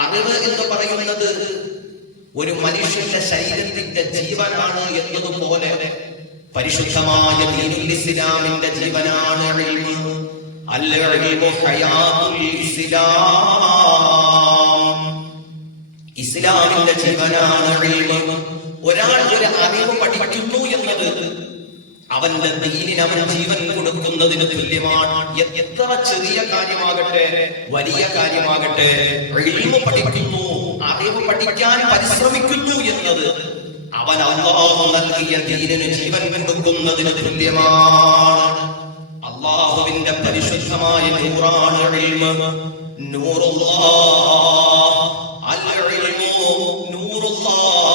അറിവ് എന്ന് പറയുന്നത് ഒരു മനുഷ്യന്റെ ശരീരത്തിന്റെ ജീവനാണ് എന്നതുപോലെ പരിശുദ്ധമായ ദീനുൽ ഇസ്ലാമിന്റെ ജീവനാണ് ഇൽമ്. അൽ ഇൽമു ഹയാത്തുൽ ഇസ്ലാം. ഇസ്ലാമിന്റെ ജീവനാണ് ഇൽമ്. ഒരാൾ ഒരു അറിവ് പഠിക്കുന്നു എന്നത് അവന്റെ ദീനിന് അവൻ ജീവൻ കൊടുക്കുന്നതിന് തുല്യമാണ്. എത്ര ചെറിയ കാര്യമാകട്ടെ വലിയ കാര്യമാകട്ടെ, ഇൽമു പഠിക്കുന്നു, അറിവ് പഠിക്കാൻ പരിശ്രമിക്കുന്നു എന്നത് അവൻ അല്ലാഹു നൽകിയ ദീനിന് ജീവൻ കൊടുക്കുന്നതിന് തുല്യമാണ്. അല്ലാഹുവിന്റെ പരിശുദ്ധമായ നൂറാണ് ഇൽമ്. നൂറുല്ലാഹ്, അൽ ഇൽമു നൂറുല്ലാഹ്.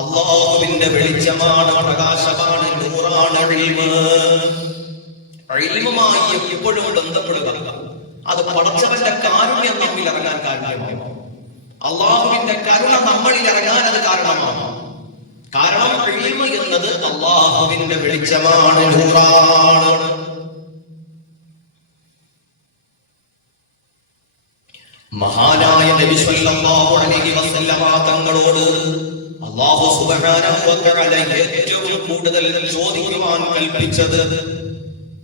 അല്ലാഹുവിന്റെ വെളിച്ചമാണ്, പ്രകാശമാണ്, നൂറാണ് ഇൽമ്. ഇൽമുമായി എപ്പോഴും ബന്ധപ്പെടുക. അത് പടച്ചവന്റെ കാരുണ്യം നമ്മിൽ ഇറങ്ങാൻ കാരണമാകും. അള്ളാഹുവിന്റെ കരുണ നമ്മളിൽ ഇറങ്ങാൻ അത് കാരണമാകും. കാരണം ഇൽമ് എന്നത് അള്ളാഹുവിന്റെ വെളിച്ചമാണ്, നൂറാണ്. മഹാനായ നബി സല്ലല്ലാഹു അലൈഹി വസല്ലമ തങ്ങളോട് അല്ലാഹു സുബ്ഹാനഹു വ തആല ഏറ്റവും കൂടുതൽ ചോദിക്കുവാൻ കൽപ്പിച്ചത്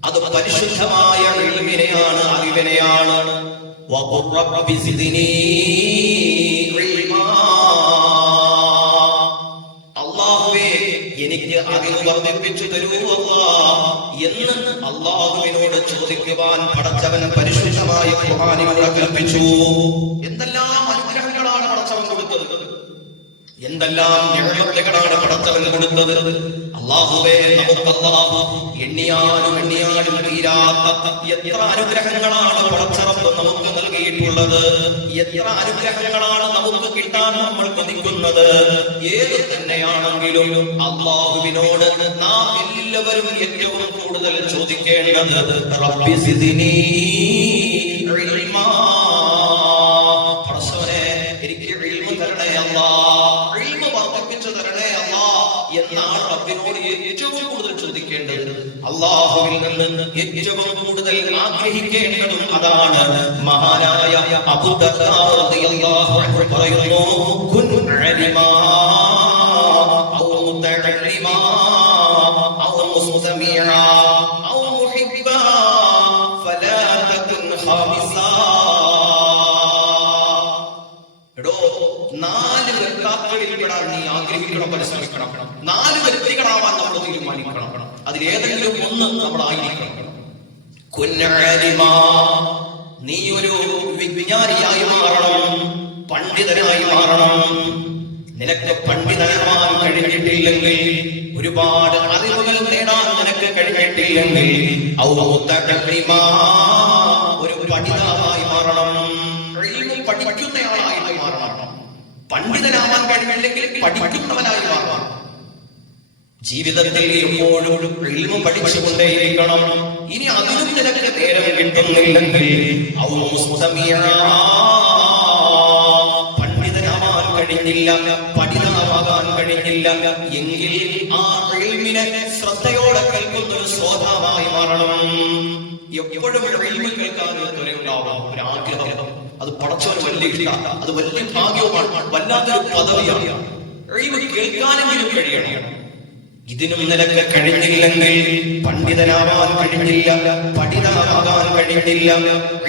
അത് പരിശുദ്ധമായ ഇൽമിനെയാണ്, അറിവിനെയാണ്. വഖുർ റബ്ബി സിദ്നി ഇൽമാ. അല്ലാഹുവേ എനിക്ക് അറിവ് വർദ്ധിപ്പിച്ചു തരൂ അല്ലാഹ് എന്ന് അല്ലാഹുവിനോട് ചോദിക്കുവാൻ പടച്ചവൻ പരിശുദ്ധമായ ഖുർആനിലൂടെ കൽപ്പിച്ചു. എന്തെല്ലാം അനുഗ്രഹങ്ങളാണ് പടച്ചവൻ കൊടുത്തത്, എന്തെല്ലാം നിഅമത്തുകളാണ് പടച്ചവൻ കൊടുത്തത്. അല്ലാഹുവേ നമുക്ക് അല്ലാഹു എണ്ണിയാലും തീരാത്ത എത്ര അനുഗ്രഹങ്ങളാണ് പടച്ചറപ്പ് നമുക്ക് നൽകിയിട്ടുള്ളത്. എത്ര അനുഗ്രഹങ്ങളാണ് നമുക്ക് കിട്ടാൻ നമ്മൾ കൊതിക്കുന്നത്. ഏത് തന്നെയാണെങ്കിലും അല്ലാഹുവിനോട് നാം എല്ലാവരും ഏറ്റവും കൂടുതൽ ചോദിക്കേണ്ടത് റബ്ബി സിദ്നി ഇൽമാ. പടച്ചവനെ എനിക്ക് ഇൽമു തരണേ അല്ലാഹ്, ഇൽമു വർദ്ധിപ്പിച്ചു തരണേ അല്ലാഹ് എന്നാണ് റബ്ബിനോട് ഏറ്റവും കൂടുതൽ ചോദിക്കേണ്ടത്. അല്ലാഹുവിൽ നിന്ന് ഏറ്റവും കൂടുതൽ ആഗ്രഹിക്കേണ്ടതും അതാണ്. മഹാനായ അബൂ ദർദാ റളിയല്ലാഹു അൻഹു പറയുന്നു, കുൻ അലിമാ ഔ മുതഅല്ലിമാ ഔ മുസ്തമിആ ഔ മുഹിബ്ബാ ഫലാ തകുൻ ഖാമിസാ. എടോ, 4 വ്യക്തികളിൽപ്പെടാൻ നീ ആഗ്രഹിക്കണം, പരിശ്രമിക്കണം. 4 വ്യക്തികളാവാൻ നമ്മൾ തീരുമാനിക്കണം. അതിലേതെങ്കിലും ഒന്ന് നമ്മളായിരിക്കണം. കുന്നഅലിമാ, നീ ഒരു വിജ്ഞാനിയായി മാറണം, പണ്ഡിതനായി മാറണം. നിനക്ക് പണ്ഡിതനാവാൻ കഴിഞ്ഞിട്ടില്ലെങ്കിൽ, ഒരുപാട് അറിവുകൾ നേടാൻ നിനക്ക് കഴിഞ്ഞിട്ടില്ലെങ്കിൽ, ഔ മുതഅല്ലിമാ, ഒരു പഠിതാവായി മാറണം, പഠിക്കുന്നയാളായിട്ട് മാറണം. പണ്ഡിതനാവാൻ കഴിഞ്ഞില്ലെങ്കിൽ പഠിക്കുന്നവനായി മാറണം. ജീവിതത്തിൽ എപ്പോഴും ഇൽമു പഠിച്ചുകൊണ്ടേയിരിക്കണം. ഇനി അതിനും നിനക്ക് നേരം കിട്ടുന്നില്ലെങ്കിൽ ഔ മുസ്തമിആ, പണ്ഡിതനാവാൻ കഴിഞ്ഞില്ല, പഠിതാവാകാൻ കഴിഞ്ഞില്ല എങ്കിൽ ആ ഇൽമിനെ ശ്രദ്ധയോടെ കേൾക്കുന്ന ഒരു ശ്രോതാവായി മാറണം. എപ്പോഴും ഇൽമു കേൾക്കാൻ ഉണ്ടാവും ഒരാഗ്രഹം. അത് പടച്ചവന് വലിയ ഇഷ്ടമാണ്, അത് വലിയ ഭാഗ്യവുമാണ്, വല്ലാത്തൊരു പദവിയാണ്. ഇൽമു കേൾക്കാനെങ്കിലും കഴിയണം. ഇതിനും നിനക്ക് കഴിഞ്ഞില്ലെങ്കിൽ, പണ്ഡിതനാവാൻ കഴിഞ്ഞില്ല, പഠിതാവാകാൻ കഴിഞ്ഞില്ല,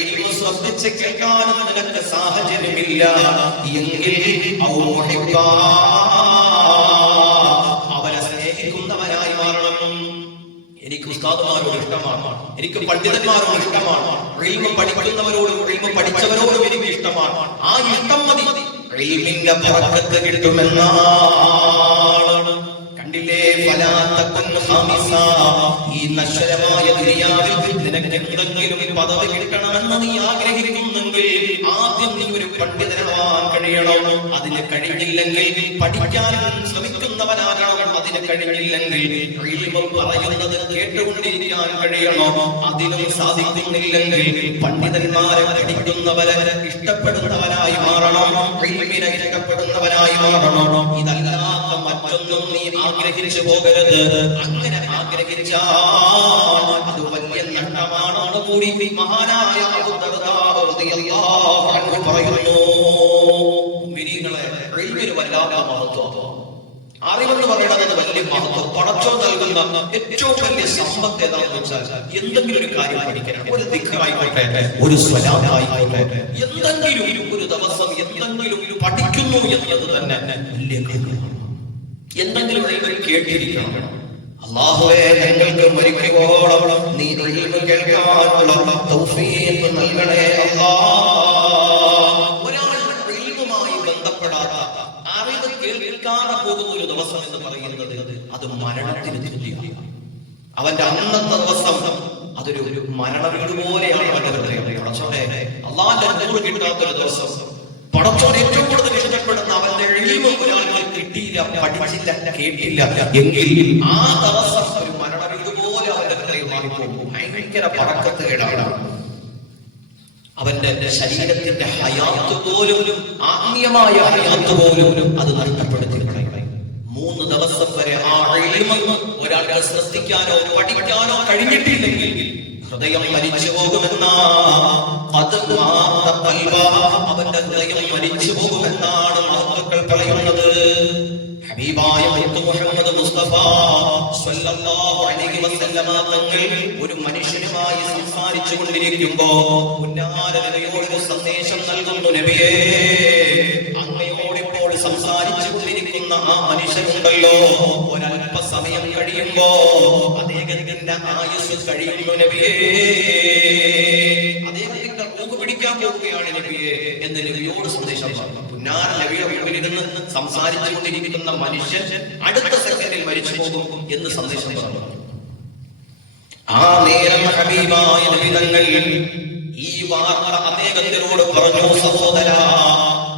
ഇൽമു ശ്രദ്ധിച്ച് കേൾക്കാനും നിനക്ക് സാഹചര്യമില്ല എങ്കിൽ അവനെ സ്നേഹിക്കുന്നവനായി മാറണം. എനിക്ക് ഉസ്താദുമാരോട് ഇഷ്ടമാണ്, എനിക്ക് പണ്ഡിതന്മാരോട് ഇഷ്ടമാണ്, ഇൽമു പഠിക്കുന്നവരോടും ഇൽമു പഠിച്ചവരോടും എനിക്ക് ഇഷ്ടമാണ്. ആ ഇഷ്ടം മതി ഇൽമിന്റെ ബറക്കത്ത് കിട്ടുമെന്നാണ്. കണ്ടില്ലേ, ഫലാ തകുൻ ഖാമിസാ. ഈ നശ്വരമായ ദുനിയാവിൽ നിനക്ക് എന്തെങ്കിലും പദവി കിട്ടണമെന്ന് നീ ആഗ്രഹിക്കുന്നെങ്കിൽ ആദ്യം നീ ഒരു പണ്ഡിതനാവാൻ കഴിയണം. അതിന് കഴിഞ്ഞില്ലെങ്കിൽ പഠിക്കാൻ ശ്രമിക്കുന്നവനാകണം. അതിന് കഴിഞ്ഞില്ലെങ്കിൽ ഇൽമു പറയുന്നത് കേട്ടുകൊണ്ടിരിക്കാൻ കഴിയണം. അതിനും സാധിക്കുന്നില്ലെങ്കിൽ പണ്ഡിതന്മാരെ പഠിക്കുന്നവരെ ഇഷ്ടപ്പെടുന്നവനായി മാറണം, ഇൽമിനെ ഇഷ്ടപ്പെടുന്നവനായി മാറണം. ഇതല്ലാത്ത മറ്റൊന്നും നീ ആഗ്രഹിച്ചു പോകരുത്. അങ്ങനെ ആഗ്രഹിച്ചാൽ അത് വലിയ നഷ്ടമാണ്. മരണമാണെന്ന് കൂടി മഹാനായ അബൂ ദർദാ റളിയല്ലാഹു അൻഹു പറയുന്നു. മുഅ്മിനീങ്ങളെ, ഇൽമിന് വല്ലാത്ത മഹത്വം. അറിവെന്ന് പറയുന്നത് വലിയ മഹത്വം. പടച്ചോൻ നൽകുന്ന ഏറ്റവും വലിയ സമ്പത്ത് ഏതാണെന്ന് വെച്ചാൽ എന്തെങ്കിലും ഒരു കാര്യം പഠിക്കണം. ഒരു ദിക്റായിക്കോട്ടെ, ഒരു സ്വലാത്തായിക്കോട്ടെ, എന്തെങ്കിലും ഒരു ദിവസം എന്തെങ്കിലും പഠിക്കുന്നു എന്നത് തന്നെ വലിയ കാര്യമാണ്. എന്തെങ്കിലും കേട്ടിരിക്കണം. അല്ലാഹുവേ, ഞങ്ങൾക്ക് മരിക്കുവോളം നീ ഇൽമു കേൾക്കാനുള്ള തൗഫീഖ് നൽകണേ അല്ലാഹ്. ഒരാൾ ഇൽമുമായി ബന്ധപ്പെടാത്ത, അറിവ് കേൾക്കാതെ പോകുന്ന ഒരു ദിവസം എന്ന് പറയുന്നത് അത് മരണത്തിന് തുല്യമാണ്. അവന്റെ അന്നത്തെ ദിവസം അതൊരു മരണവീട് പോലെയാണ് അവന്റെ ഹൃദയം. പടച്ചോനെ, അല്ലാഹുവിന്റെ നൂറ് കിട്ടാത്തൊരു ദിവസം, പടച്ചോൻ ഏറ്റവും കൂടുതൽ ഇഷ്ടപ്പെടുന്ന അവന്റെ ഇൽമു ഒരാൾക്ക് കിട്ടിയില്ല, പഠിച്ചില്ല, കേട്ടില്ല എങ്കിൽ ആ ദിവസം ഒരു മരണവീട് പോലെ അവന്റെ ഹൃദയം മാറിപ്പോകും. ഭയങ്കര പറക്കത്ത് കേടാണ്. അവന്റെ ശരീരത്തിന്റെ ഹയാത്ത് പോലും, ആത്മീയമായ ഹയാത്ത് പോലും അത് നഷ്ടപ്പെടുത്തി കളയും. 3 ദിവസം വരെ ആ ഇൽമ് ഒരാൾക്ക് ശ്രദ്ധിക്കാനോ പഠിക്കാനോ കഴിഞ്ഞിട്ടില്ലെങ്കിൽ ഹൃദയം മരിച്ചു പോകുമെന്ന, അവന്റെ ഹൃദയം മരിച്ചു പോകുമെന്നാണ് മഹത്തുക്കൾ പറയുന്നത്. ഹബീബായ മുഹമ്മദ് മുസ്തഫ സ്വല്ലല്ലാഹു അലൈഹി വസല്ലമ തങ്ങൾ ഒരു മനുഷ്യനുമായി സംസാരിച്ചു കൊണ്ടിരിക്കുമ്പോ നബിയോട് സന്ദേശം നൽകുന്നു. നബിയേ, അങ്ങയോട് ഇപ്പോൾ സംസാരിച്ചു കൊണ്ടിരിക്കുന്ന ആ മനുഷ്യനുണ്ടല്ലോ, ഒരല്പ സമയം കഴിയുമ്പോ അദ്ദേഹത്തിന്റെ ആയുസ് കഴിയുന്നു നബിയേ, അദ്ദേഹത്തിന്റെ റൂഹ് പിടിക്കാൻ പോവുകയാണ് നബിയേ എന്ന് നബിയോട് സന്ദേശം പറഞ്ഞു. പുന്നാര നബിയുടെ മുമ്പിലിരുന്ന് സംസാരിച്ചു കൊണ്ടിരിക്കുന്ന മനുഷ്യൻ അടുത്ത സെക്കൻഡിൽ മരിച്ചു പോകും എന്ന് സന്ദേശം പറഞ്ഞു. ആ നേരം ഹബീബായ നബി തങ്ങൾ ഈ വാർത്ത അദ്ദേഹത്തിനോട് പറഞ്ഞു, സഹോദരാ,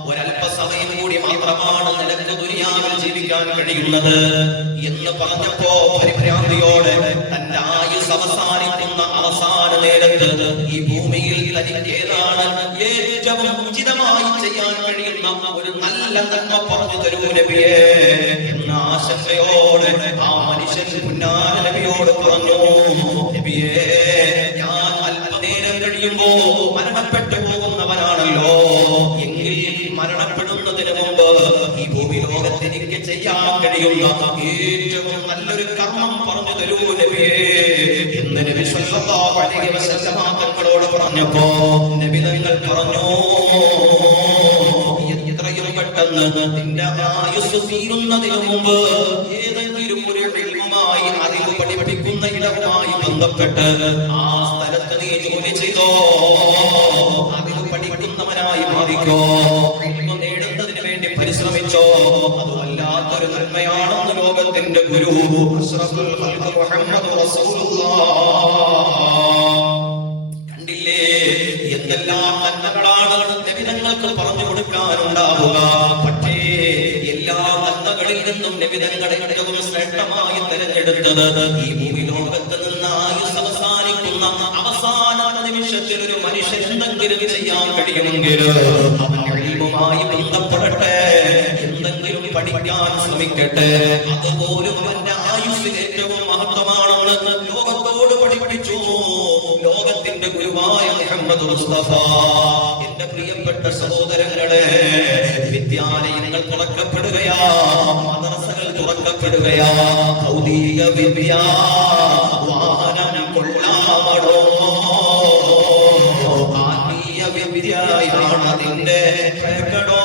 ഒരല്പസമയം കൂടി മാത്രമാണ് നിനക്ക് ദുനിയാവിൽ ജീവിക്കാൻ കഴിയുന്നത് എന്ന് പറഞ്ഞപ്പോ പരിഭ്രാന്തിയോടെ തന്റെ ആയുസ് അവസാനിക്കുന്ന അവസാന നേരത്ത് ഈ ഭൂമിയിൽ തനിക്ക് ഏതാണ് ഏറ്റവും ഉചിതമായി ചെയ്യാൻ കഴിയുന്ന ഒരു നല്ല നന്മ പറഞ്ഞു തരൂ നബിയേ എന്ന ആശങ്കയോടെ ആ മനുഷ്യൻ പുന്നാര നബിയോട് പറഞ്ഞു, നബിയേ, ഞാൻ അല്പനേരം കഴിയുമ്പോ മരണപ്പെട്ടു പോകുന്നവനാണല്ലോ, എങ്കിൽ മരണപ്പെടുന്നതിന് മുമ്പ് ഈ ഭൂമി ലോകത്ത് എനിക്ക് ചെയ്യാൻ കഴിയുന്ന ഏറ്റവും നല്ലൊരു കർമ്മം പറഞ്ഞു തരൂ നബിയേ എന്ന് നബി സ്വല്ലല്ലാഹു അലൈഹി വസല്ലമ തങ്ങളോട് പറഞ്ഞപ്പോ നബി തങ്ങൾ പറഞ്ഞു, എത്രയും പെട്ടെന്ന് നിന്റെ ആയുസ് തീരുന്നതിന് മുമ്പ് ഏതെങ്കിലും ഒരു ഇൽമുമായി, അറിവ് പഠിപ്പിക്കുന്ന ഇടവുമായി ബന്ധപ്പെട്ട് ആ സ്ഥലത്ത് നീ ജോലി ചെയ്തോ, അറിവ് പഠിക്കുന്നവനായി മാറിക്കോ, നേടുന്നതിന് വേണ്ടി പരിശ്രമിച്ചോ. അത് വല്ലാത്തൊരു നന്മയാണെന്ന് ലോകത്തിന്റെ ഗുരു അഷ്റഫുൽ ഖൽഖ് മുഹമ്മദ് റസൂലുള്ളാഹ്. കണ്ടില്ലേ എന്തെല്ലാം നന്മകളാണ് നബിതങ്ങൾക്ക് പറഞ്ഞു കൊടുക്കാനുണ്ടാവുക. പക്ഷേ എല്ലാ നന്മകളിൽ നിന്നും നബിതങ്ങളെ ഏറ്റവും ശ്രേഷ്ഠമായി തിരഞ്ഞെടുത്തത് ഈ ഭൂമി ലോകത്ത് നിന്ന് ആയുസ് അവസാനിക്കുന്ന അവസാന നിമിഷത്തിൽ ഒരു മനുഷ്യൻ എന്തെങ്കിലും ചെയ്യാൻ കഴിയുമെങ്കിൽ അവൻ ഇൽമുമായി ബന്ധപ്പെടട്ടെ, എന്തെങ്കിലും പഠിക്കാൻ ശ്രമിക്കട്ടെ. അതുപോലും അവന്റെ ആയുസ്സിൽ ഏറ്റവും മഹത്വമാണെന്ന് ലോകത്തോട് പഠിപ്പിച്ചു ലോകത്തിന്റെ ഗുരുവായ മുഹമ്മദ് മുസ്തഫ. എന്റെ പ്രിയപ്പെട്ട സഹോദരങ്ങളെ, വിദ്യാലയങ്ങൾ തുറക്കപ്പെടുകയാ, മദ്രസകൾ തുറക്കപ്പെടുകയാ, ഭൗതിക വിദ്യ വാഹനം കൊള്ളാമടോ, ആത്മീയ വിദ്യയാണ് അതിന്റെ പ്രകടോ.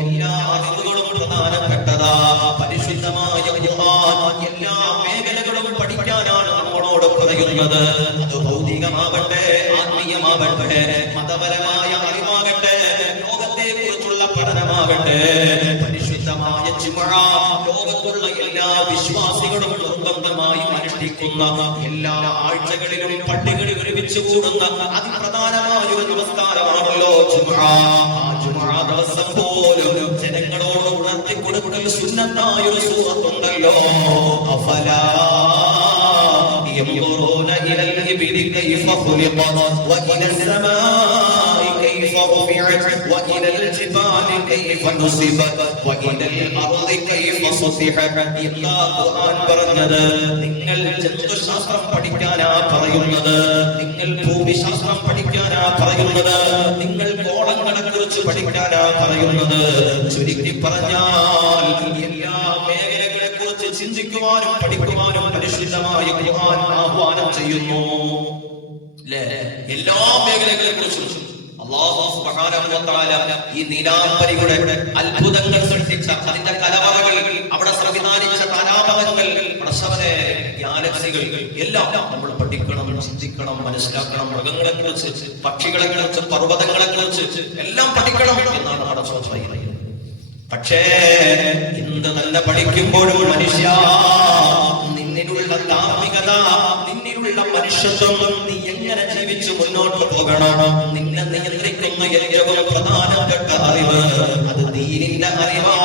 എല്ലാ അറിവുകളും പ്രധാനപ്പെട്ടതാ. പരിശുദ്ധമായ ഖുർആൻ എല്ലാ മേഖലകളും പഠിക്കാനാണ് നമ്മളോട് പറയുന്നത്. അത് ഭൗതികമാവട്ടെ, ആത്മീയമാവട്ടെ, മതപരമായ അറിവാകട്ടെ, ലോകത്തെ കുറിച്ചുള്ള പഠനമാകട്ടെ. പരിശുദ്ധമായ ജുമുഅ ലോകത്തുള്ള എല്ലാ വിശ്വാസികളും നിർബന്ധമായി അനുഷ്ഠിക്കുന്ന എല്ലാ ആഴ്ചകളിലും പള്ളികളിൽ ഒരുമിച്ച് കൂടുന്ന അതിപ്രധാനമായ ഒരു നമസ്കാരമാണല്ലോ ജുമുഅ. ആ ജുമുഅ ദിവസം പോലും ജനങ്ങളോട് ഉണർത്തി കൊടുക്കൽ സുന്നത്തായ ഒരു സൂറത്തുണ്ടല്ലോ, അഫലാ യൻദുറൂന ഇലൽ ഇബ്ലി കൈഫ ഖുലിഖത് വഇല السماء കൈഫ റഫിഅത് وإلى الجبال كيف نصبت وإلى الأرض كيف سطحت. എന്താ ഖുർആൻ പറഞ്ഞത്? നിങ്ങൾ ജന്തുശാസ്ത്രം പഠിക്കാനാ പറയുന്നത്, നിങ്ങൾ ഭൂമിശാസ്ത്രം പഠിക്കാനാ പറയുന്നത്, നിങ്ങൾ ഗോളങ്ങളെ കുറിച്ച് പഠിക്കാനാ പറയുന്നത്. ചുരുക്കി പറഞ്ഞാൽ എല്ലാ മേഖലകളെ കുറിച്ച് ചിന്തിക്കുവാനും പഠിക്കുവാനും പരിശുദ്ധമായ ഖുർആൻ ആഹ്വാനം ചെയ്യുന്നു. എല്ലാ മേഖലകളെ കുറിച്ചും അല്ലാഹു സുബ്ഹാനഹു വ തആല ഈ നീലാംബരിയുടെ അത്ഭുതങ്ങൾ സൃഷ്ടിച്ച അതിന്റെ കലവറകൾ, അവിടെ സംവിധാനിച്ച താരാപഥങ്ങൾ, പ്രസവനെ ഗാലക്സികൾ എല്ലാം നമ്മൾ പഠിക്കണം, ചിന്തിക്കണം, മനസ്സിലാക്കണം. മൃഗങ്ങളെ കുറിച്ച്, പക്ഷികളെ കുറിച്ച്, പർവ്വതങ്ങളെ കുറിച്ച് എല്ലാം പഠിക്കണം എന്നാണ് പടച്ചോൻ പറയുന്നത്. പക്ഷേ എന്ത് തന്നെ പഠിക്കുമ്പോഴും മനുഷ്യ, നിന്നിലുള്ള ധാർമ്മികത, നിന്നിലുള്ള മനുഷ്യത്വം, നീ എങ്ങനെ ജീവിച്ചു മുന്നോട്ട് പോകണം, നിന്നെ നിയന്ത്രിക്കുന്ന ഏറ്റവും പ്രധാനപ്പെട്ട അറിവ് അത് ദീനിന്റെ അറിവാ.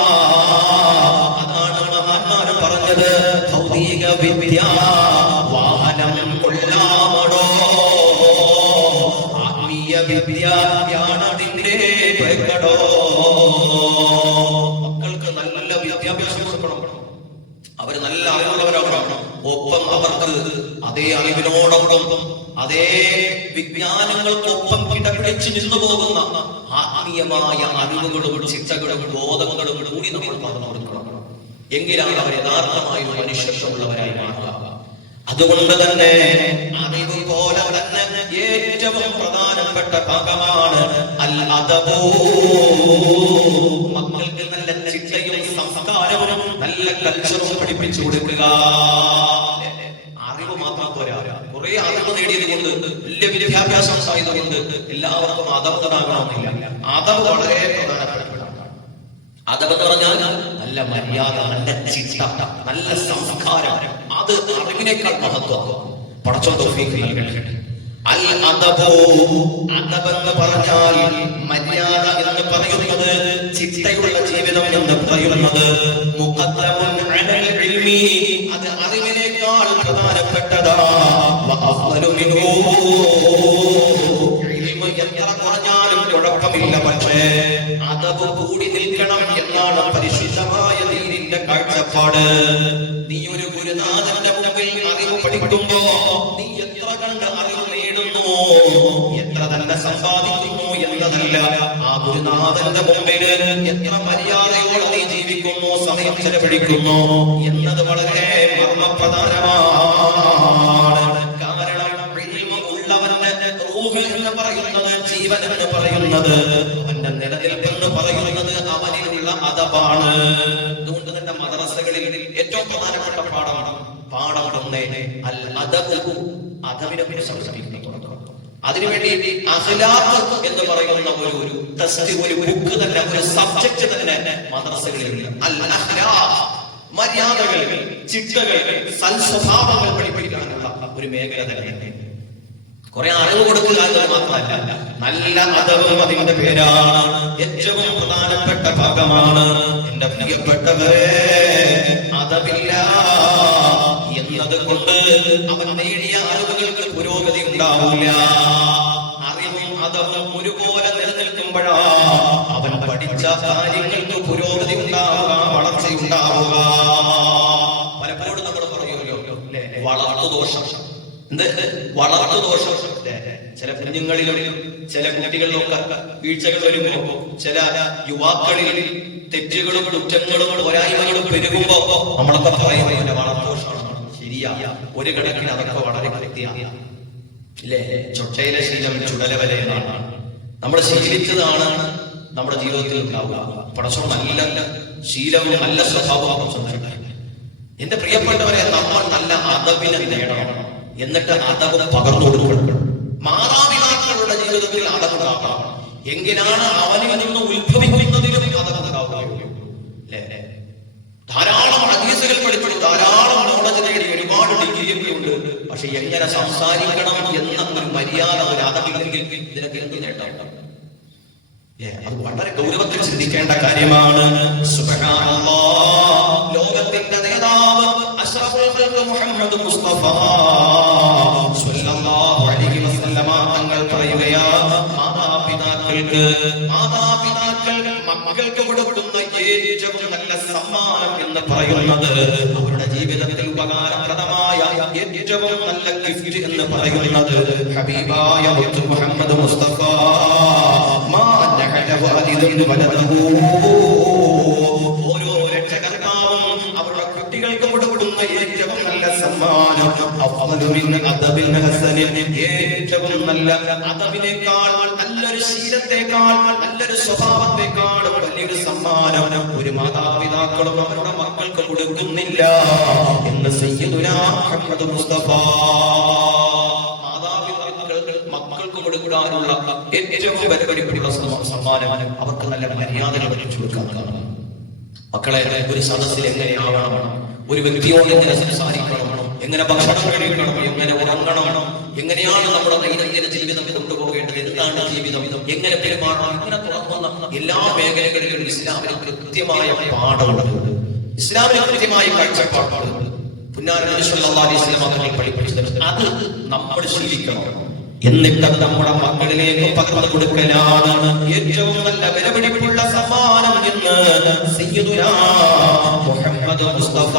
അതാണ് മഹാന്മാർ പറഞ്ഞത്, ഭൗതിക വിദ്യ വാഹനം കൊള്ളാമടോ, ആത്മീയ വിദ്യയാണതിന്റെ പ്രകടോ. മക്കൾക്ക് നല്ല വിദ്യാഭ്യാസം കൊടുക്കണം, അവര് നല്ല അറിവുള്ളവരാകണം. ഒപ്പം അവർക്ക് അതേ അറിവിനോടൊപ്പം അതേ വിജ്ഞാനങ്ങൾക്കൊപ്പം കിടപിടിച്ച് നിന്നു പോകുന്ന ആത്മീയമായ അറിവുകളും ചിട്ടകളും ബോധങ്ങളും കൂടി നമ്മൾ പറഞ്ഞു കൊടുക്കണം. എങ്കിലാണ് അവർ യഥാർത്ഥമായ മനുഷ്യത്വമുള്ളവരായി മാറുക. അതുകൊണ്ട് തന്നെ അറിവ് പോലെ തന്നെ ഏറ്റവും പ്രധാനപ്പെട്ട ഭാഗമാണ് അൽ അദബ്. മക്കൾക്ക് നല്ല ചിട്ടയും സംസ്കാരവും നല്ല കൾച്ചറും പഠിപ്പിച്ചു കൊടുക്കുക. അറിവ് മാത്രം പോരാ, കുറെ അറിവ് നേടിയത് കൊണ്ട്, വലിയ വിദ്യാഭ്യാസം ആയതുകൊണ്ട് എല്ലാവർക്കും അദബ് അദബ് വളരെ പ്രധാനപ്പെട്ടതാണ്. അദബ് എന്ന് പറഞ്ഞാൽ നല്ല മര്യാദ, നല്ല ചിട്ട, നല്ല സംസ്കാരം. അത് അറിവിനേക്കാൾ മഹത്വം. പടച്ചോൻ തൗഫീഖ് നൽകട്ടെ. അൽ അദബ്, അദബ് എന്ന് പറഞ്ഞാൽ മര്യാദ എന്ന് പറയുന്നത്, ചിട്ടയുള്ള ജീവിതം എന്ന് പറയുന്നത് മുഖദ്ദമുൻ അലൽ ഇൽമി, അത് അറിവിനേക്കാൾ പ്രധാനപ്പെട്ടതാണ്. വഅഫ്ളലു മിൻഹു, ഇൽമ് എത്ര കുറഞ്ഞാലും കുഴപ്പമില്ല, പക്ഷേ അദബ് കൂടി നിൽക്കണം എന്നാണ് പരിശുദ്ധമായ ദീനിന്റെ കാഴ്ചപ്പാട്. നീ ഒരു ഗുരുനാഥന്റെ മുമ്പിൽ അറിവ് പഠിക്കുമ്പോ നീ എത്ര കണ്ട് അറിവ് നേടുന്നു, എത്ര തന്നെ സമ്പാദിക്കുന്നു എന്നതല്ല, ആ ഗുരുനാഥന്റെ മുമ്പിൽ എത്ര മര്യാദയോടെ നീ ജീവിക്കുന്നു, സമയം ചെലവഴിക്കുന്നു എന്നത് വളരെ മർമ്മപ്രധാനമാണ്. കാരണം ഉള്ളവന്റെ റൂഹ് എന്ന് പറയുന്നത്, ജീവൻ എന്ന് പറയുന്നത്, അവന്റെ നിലനിൽപ്പെന്ന് പറയുന്നത് അവനിലുള്ള അദബാണ്. അതുകൊണ്ട് തന്നെ മദ്രസകളിൽ ഏറ്റവും പ്രധാനപ്പെട്ട പാഠമാണ് പാഠം ഒന്ന് അൽ അദബ്, അദബിനെ കുറിച്ച് സംസാരിക്കുന്നു. അതിനുവേണ്ടി അഖ്ലാഖ് എന്ന് പറയുന്ന ഒരു ടെസ്റ്റ്, ഒരു ബുക്ക് തന്നെ, ഒരു സബ്ജക്ട് തന്നെ മദ്രസകളിൽ അൽ അഖ്ലാഖ്, മര്യാദകൾ, ചിട്ടകൾ, സൽസ്വഭാവങ്ങൾ പഠിപ്പിക്കാനുള്ള ഒരു മേഖല തന്നെ. കുറെ അറിവ് കൊടുക്കുക എന്നത് മാത്രമല്ല, നല്ല അദബും അതിന്റെ പേരാണ്. ഏറ്റവും പ്രധാനപ്പെട്ട ഭാഗമാണ്. എന്റെ പ്രിയപ്പെട്ടവരെ, അദബില്ല എന്നത് കൊണ്ട് അവൻ നേടിയ അറിവുകൾക്ക് പുരോഗതി ഉണ്ടാവില്ല. അറിവും അദബും ഒരുപോലെ നിലനിൽക്കുമ്പോഴാ അവൻ പഠിച്ച കാര്യങ്ങൾക്ക് പുരോഗതി ഉണ്ടാവുക, വളർച്ചയുണ്ടാവുക. പലപ്പോഴും നമ്മൾ പറയുമല്ലോ അല്ലെ, വളർത്തുദോഷം. എന്ത് വളർത്തുദോഷം? ചില കുഞ്ഞുങ്ങളിലും ചില കുട്ടികളിലൊക്കെ വീഴ്ചകൾ വരുമ്പോ, ചില യുവാക്കളിൽ തെറ്റുകളും കുറ്റങ്ങളും പോരായ്മകളും പെരുകുമ്പോ നമ്മളൊക്കെ പറയുന്നത് വളർത്തുദോഷമാണ്. ശരിയാ, ഒരു കണക്കിന് അതൊക്കെ വളരെ കൃത്യമാണ്. ഇല്ലേ, ചൊട്ടയിലെ ശീലം ചുടല വരെ എന്നാണ്. നമ്മൾ ശീലിച്ചതാണ് നമ്മുടെ ജീവിതത്തിൽ ഉണ്ടാവുക. പടച്ചോൻ നല്ല ശീലവും നല്ല സ്വഭാവവും സംസാരിക്കുക. എന്റെ പ്രിയപ്പെട്ടവരെ, നമ്മൾ നല്ല അദബിനെ നേടണം. എന്നിട്ട് അദബ് പകർന്നു കൊടുക്കണം. മാതാപിതാക്കളുടെ ജീവിതത്തിൽ അദബുണ്ടാകണം. എങ്കിലാണ് അവനിൽ നിന്ന് ഉത്ഭവിക്കുന്നതിലും അദബുണ്ടാവുകയുള്ളൂ. ധാരാളം ഹദീസുകൾ പഠിച്ചു, ധാരാളം നോളജ് നേടി, ഒരുപാട് ഡിഗ്രിയൊക്കെ ഉണ്ട്. പക്ഷെ എങ്ങനെ സംസാരിക്കണം എന്ന ഒരു മര്യാദ, ഒരു അദബില്ലെങ്കിൽ ഇതിനൊക്കെ എന്ത് നേട്ടം? അത് വളരെ ഗൗരവത്തിൽ ചിന്തിക്കേണ്ട കാര്യമാണ്. സുബ്ഹാനല്ലാഹ്, ലോകത്തിന്റെ നേതാവ് അഷ്റഫുൽ ഖൽഖ് മുഹമ്മദ് മുസ്തഫ സ്വല്ലല്ലാഹു അലൈഹി വസല്ലമ തങ്ങൾ പറയുകയാ, മാതാപിതാക്കൾ മാതാപിതാക്കൾ മക്കൾക്ക് കൊടുക്കുന്ന ഏറ്റവും നല്ല സമ്മാനം എന്ന് പറയുന്നത്, അവരുടെ ജീവിതത്തിൽ ഉപകാരപ്രദമായ ഏറ്റവും നല്ല ഗിഫ്റ്റ് എന്ന് പറയുന്നത് ഹബീബായ മുത്ത് മുഹമ്മദ് മുസ്തഫ മാ നഹല വാലിദുൻ വലദഹു. ഓരോ രക്ഷകർത്താവും അവരുടെ കുട്ടികൾക്ക് കൊടുക്കുന്ന ഏറ്റവും നല്ല സമ്മാനം ഏറ്റവും നല്ല അദബിനേക്കാൾ, നല്ലൊരു ശീലത്തെക്കാൾ, നല്ലൊരു സ്വഭാവത്തെക്കാൾ വലിയൊരു സമ്മാനം ഒരു മാതാപിതാക്കളും അവരുടെ മക്കൾക്ക് കൊടുക്കുന്നില്ല എന്ന് സയ്യിദുനാ മുഹമ്മദ് മുസ്തഫ. മാതാപിതാക്കൾ മക്കൾക്ക് കൊടുക്കാനുള്ള ഏറ്റവും വിലപിടിപ്പുള്ള സമ്മാനം അവർക്ക് നല്ല മര്യാദകൾ പഠിച്ചു കൊടുക്കാനാണ്. മക്കളെ, ഒരു സദസ്സിൽ എങ്ങനെയാവണം, ഒരു വ്യക്തിയോട് എങ്ങനെ സംസാരിക്കണം, എങ്ങനെ ഭക്ഷണം കഴിക്കണം, എങ്ങനെ ഉറങ്ങണം, എങ്ങനെയാണ് നമ്മുടെ ദൈനംദിന ജീവിതം കൊണ്ടുപോകേണ്ടത്, എന്താണ് ജീവിതം, എങ്ങനെ പെരുമാറണം, ഇങ്ങനെ തുറന്ന എല്ലാ മേഖലകളിലും ഇസ്ലാമിന് കൃത്യമായ പാഠമുണ്ട്, ഇസ്ലാമിന് കൃത്യമായ കാഴ്ചപ്പാടുണ്ട്. പുന്നാര നബി സല്ലല്ലാഹു അലൈഹി വസല്ലം തങ്ങൾ പഠിപ്പിച്ചത് അത് നമ്മൾ ശീലിക്കണം. എന്നിട്ട് നമ്മുടെ മക്കളിലേക്ക് പകർന്നു കൊടുക്കലാണ് ഏറ്റവും നല്ല വിലപിടിപ്പുള്ള സമ്മാനം എന്ന് സയ്യിദുനാ മുഹമ്മദ് മുസ്തഫ